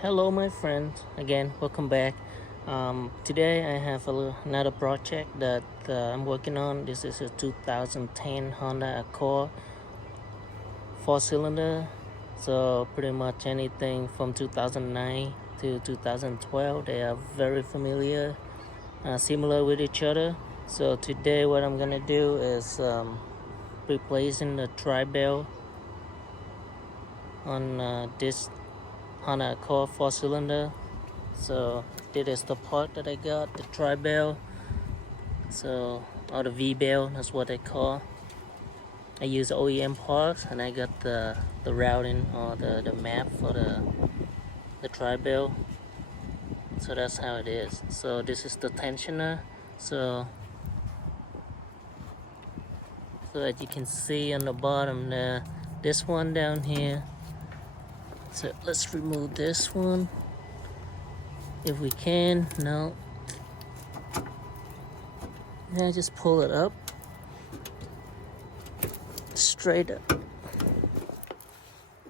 Hello my friend, again welcome back. Today I have another project that I'm working on. This is a 2010 Honda Accord 4-cylinder, so pretty much anything from 2009 to 2012 they are very familiar, similar with each other. So today what I'm gonna do is replacing the tri-bell on this Honda Accord 4-cylinder. So this is the part that I got, the tri-bell, or the V-bell, that's what they call. I use OEM parts, and I got the routing or the map for the tri-bell. So that's how it is. So this is the tensioner. So that you can see on the bottom there, this one down here. So let's remove this one if we can. No. Yeah, just pull it up straight up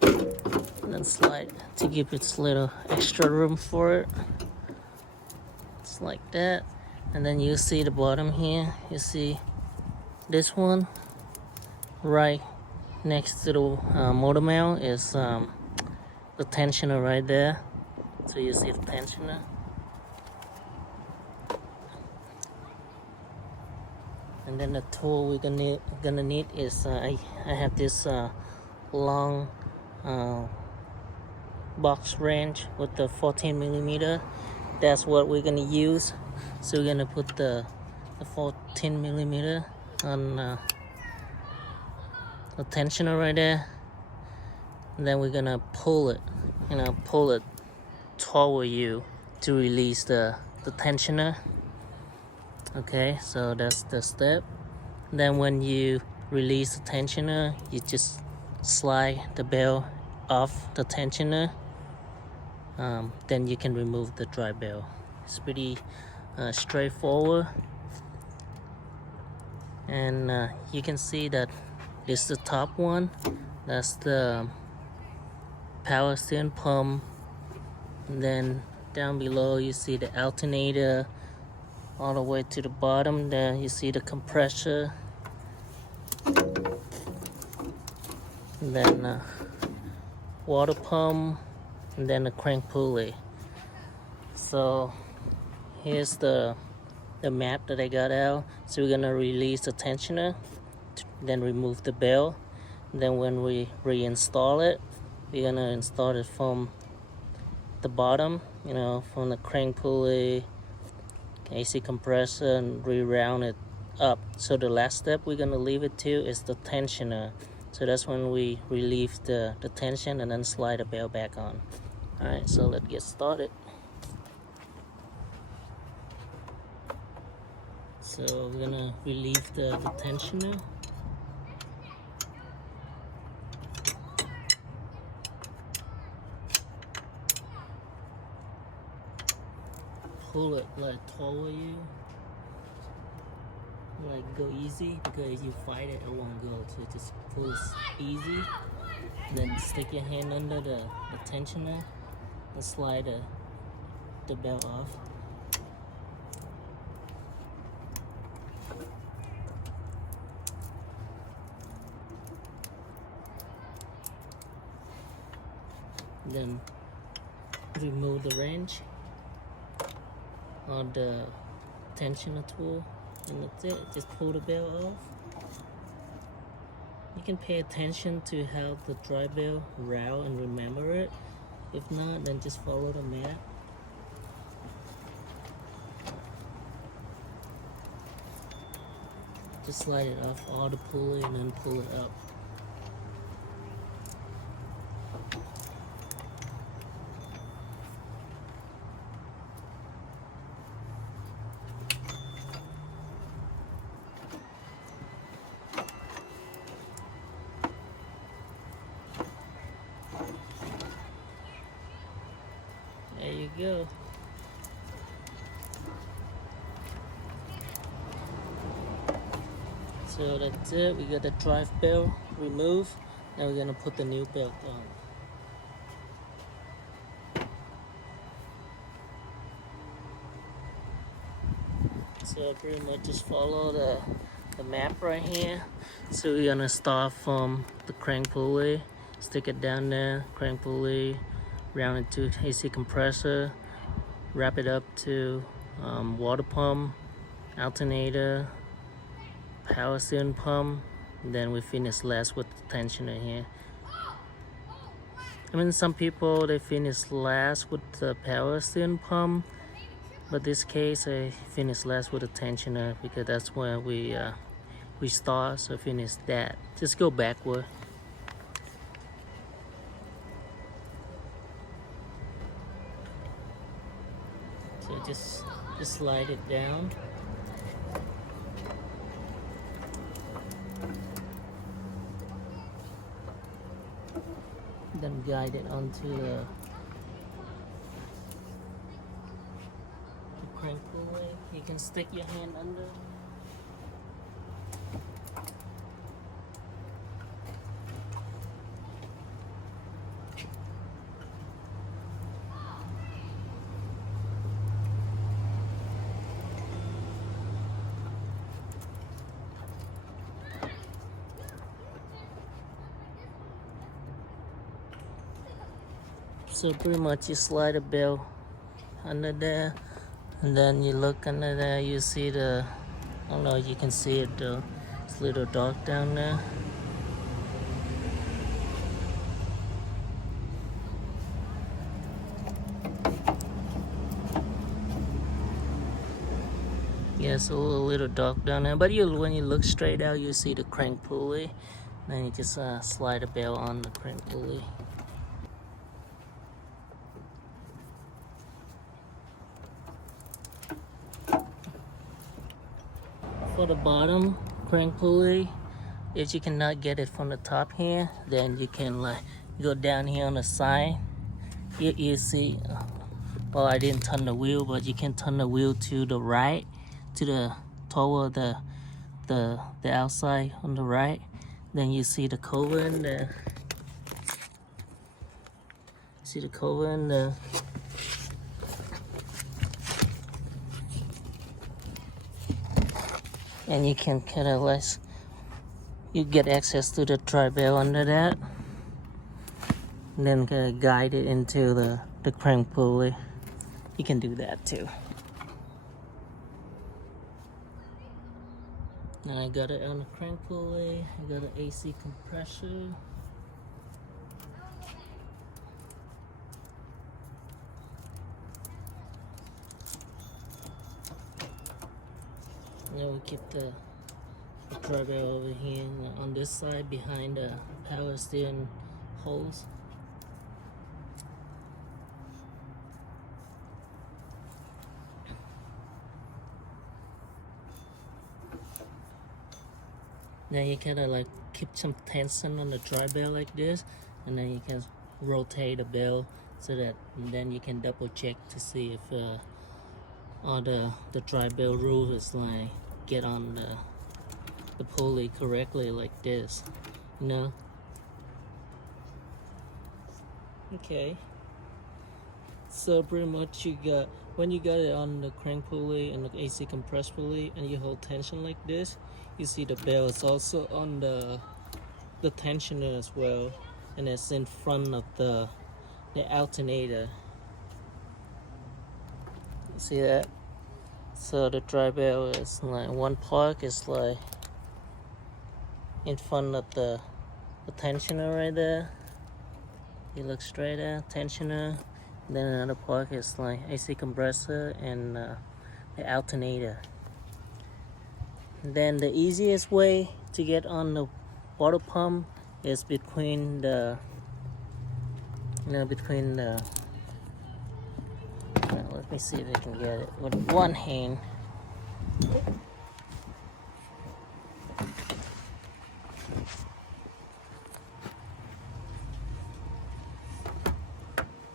and then slide to give it a little extra room for it. It's like that. And then you see the bottom here, you see this one right next to the motor mount is the tensioner right there. So you see the tensioner. And then the tool we're gonna need is I have this long box wrench with the 14mm. That's what we're gonna use. So we're gonna put the 14mm on the tensioner right there. And then we're gonna pull it toward you to release the tensioner. Okay, so that's the step. Then when you release the tensioner, you just slide the bell off the tensioner. Then you can remove the dry bell. It's pretty straightforward. And you can see that this is the top one. That's the power steering pump. And then down below you see the alternator. All the way to the bottom there you see the compressor, and then water pump, and then the crank pulley. So here's the map that I got out. So we're gonna release the tensioner, then remove the bell. Then when we reinstall it, we're gonna install it from the bottom, from the crank pulley, AC compressor, and reround it up. So the last step we're gonna leave it to is the tensioner. So that's when we relieve the tension and then slide the bell back on. Alright, so let's get started. So we're gonna relieve the tensioner. Pull it like toward you, like go easy, because if you fight it, it won't go. So just pull easy, then stick your hand under the tensioner and slide the bell off. Then remove the wrench on the tensioner tool, and that's it. Just pull the bell off. You can pay attention to how the dry bell route and remember it. If not, then just follow the map. Just slide it off all the pulley and then pull it up. There you go. So that's it. We got the drive bell removed. Now we're gonna put the new belt on. So pretty much just follow the map right here. So we're gonna start from the crank pulley, stick it down there, crank pulley, round it to AC compressor, wrap it up to water pump, alternator, power steering pump, and then we finish last with the tensioner here. I mean, some people they finish last with the power steering pump, but this case I finish last with the tensioner because that's where we start. So finish that. Just go backward. So just slide it down. Then guide it onto the crank pulley. You can stick your hand under. So pretty much you slide a bell under there, and then you look under there, you see the, I don't know if you can see it though, it's a little dark down there. Yeah, it's a little dark down there, but when you look straight out, you see the crank pulley. Then you just slide a bell on the crank pulley. For the bottom crank pulley, if you cannot get it from the top here, then you can like go down here on the side. You see, well, I didn't turn the wheel, but you can turn the wheel to the right, to the toward the outside on the right. Then you see the cover in there. See the cover in there. And you can kind of less, you get access to the tri-bell under that, and then kind of guide it into the crank pulley. You can do that too. Now I got it on the crank pulley. I got an AC compressor. Now we keep the tri-bell over here on this side behind the power steering hose. Now you kind of like keep some tension on the tri-bell like this, and then you can rotate the bell so that then you can double check to see if all the tri-bell rule is like get on the pulley correctly like this, you know. Okay, so pretty much you got, when you got it on the crank pulley and the AC compressor pulley and you hold tension like this, you see the bell is also on the tensioner as well, and it's in front of the alternator. You see that? So the tri-bell is like one part is like in front of the tensioner right there. You look straight at tensioner. Then another part is like AC compressor and the alternator. And then the easiest way to get on the water pump is between the, let me see if I can get it with one hand.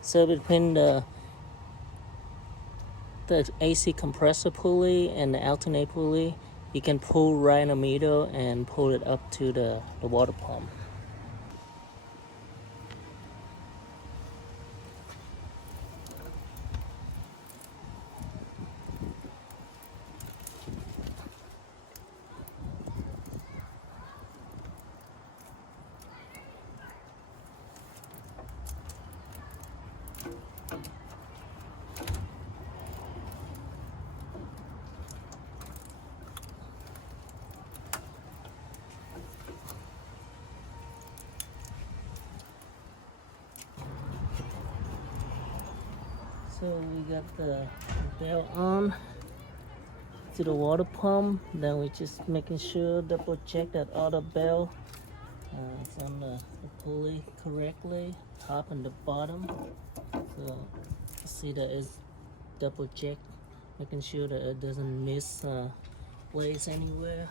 So between the AC compressor pulley and the alternator pulley, you can pull right in the middle and pull it up to the water pump. So we got the bell on to the water pump. Then we just making sure, double check that all the bell is on the pulley correctly, top and the bottom. So see that it's double check, making sure that it doesn't miss place anywhere.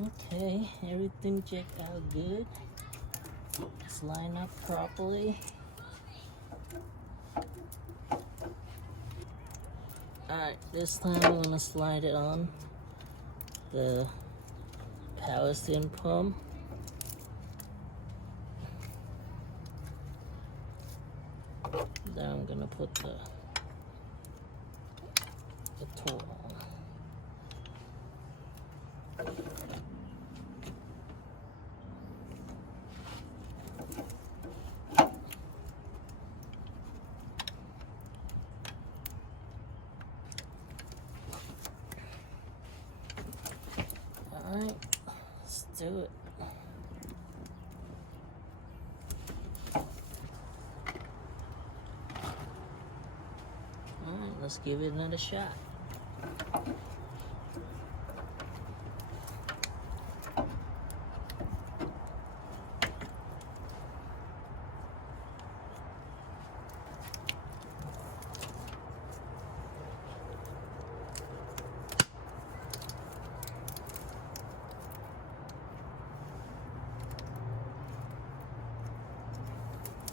Okay, everything checked out good. It's lined up properly. Alright, this time I'm gonna slide it on the power steering pump. Then I'm gonna put the tool on. Alright, let's do it. Alright, let's give it another shot.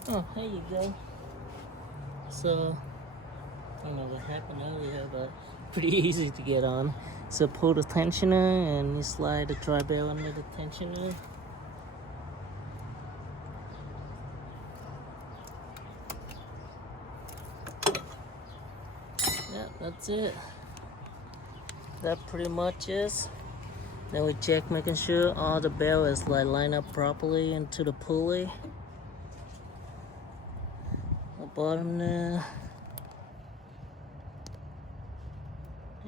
Oh, here you go. So, I don't know what happened earlier, but pretty easy to get on. So pull the tensioner and you slide the tri-bell under the tensioner. Yeah, that's it. That pretty much is. Then we check, making sure all the bell is like lined up properly into the pulley. The bottom there.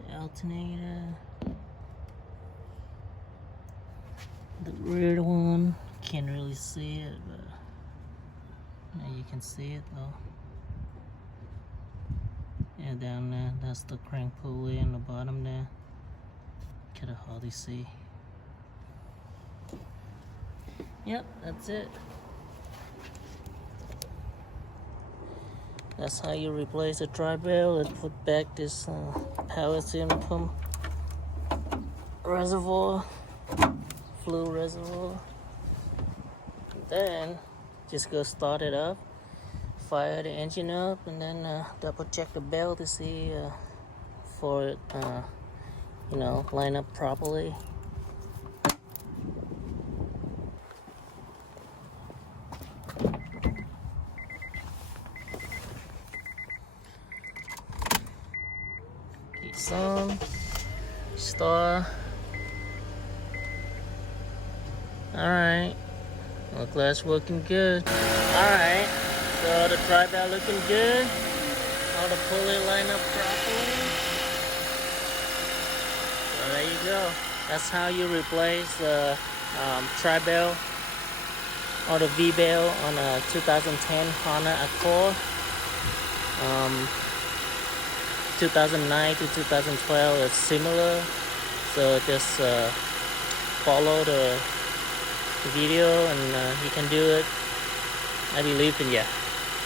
The alternator. The rear one. Can't really see it, but now you can see it though. Yeah, down there, that's the crank pulley in the bottom there. Can hardly see. Yep, that's it. That's how you replace the tri-bell and put back this power steering pump reservoir, fluid reservoir. Then just go start it up, fire the engine up, and then double check the bell to see for it, you know, line up properly. Keep on, start. Alright, well, glass working good. Alright, so the tri-bell looking good. All the pulley line up properly. So there you go. That's how you replace the tri-bell or the V-bell on a 2010 Honda Accord. 2009 to 2012 is similar. So just follow the video and you can do it. I believe in you.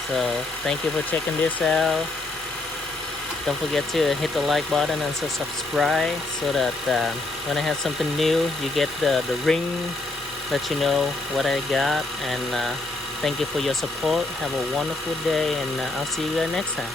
So thank you for checking this out. Don't forget to hit the like button and subscribe so that when I have something new, you get the ring, let you know what I got. And thank you for your support. Have a wonderful day, and I'll see you guys next time.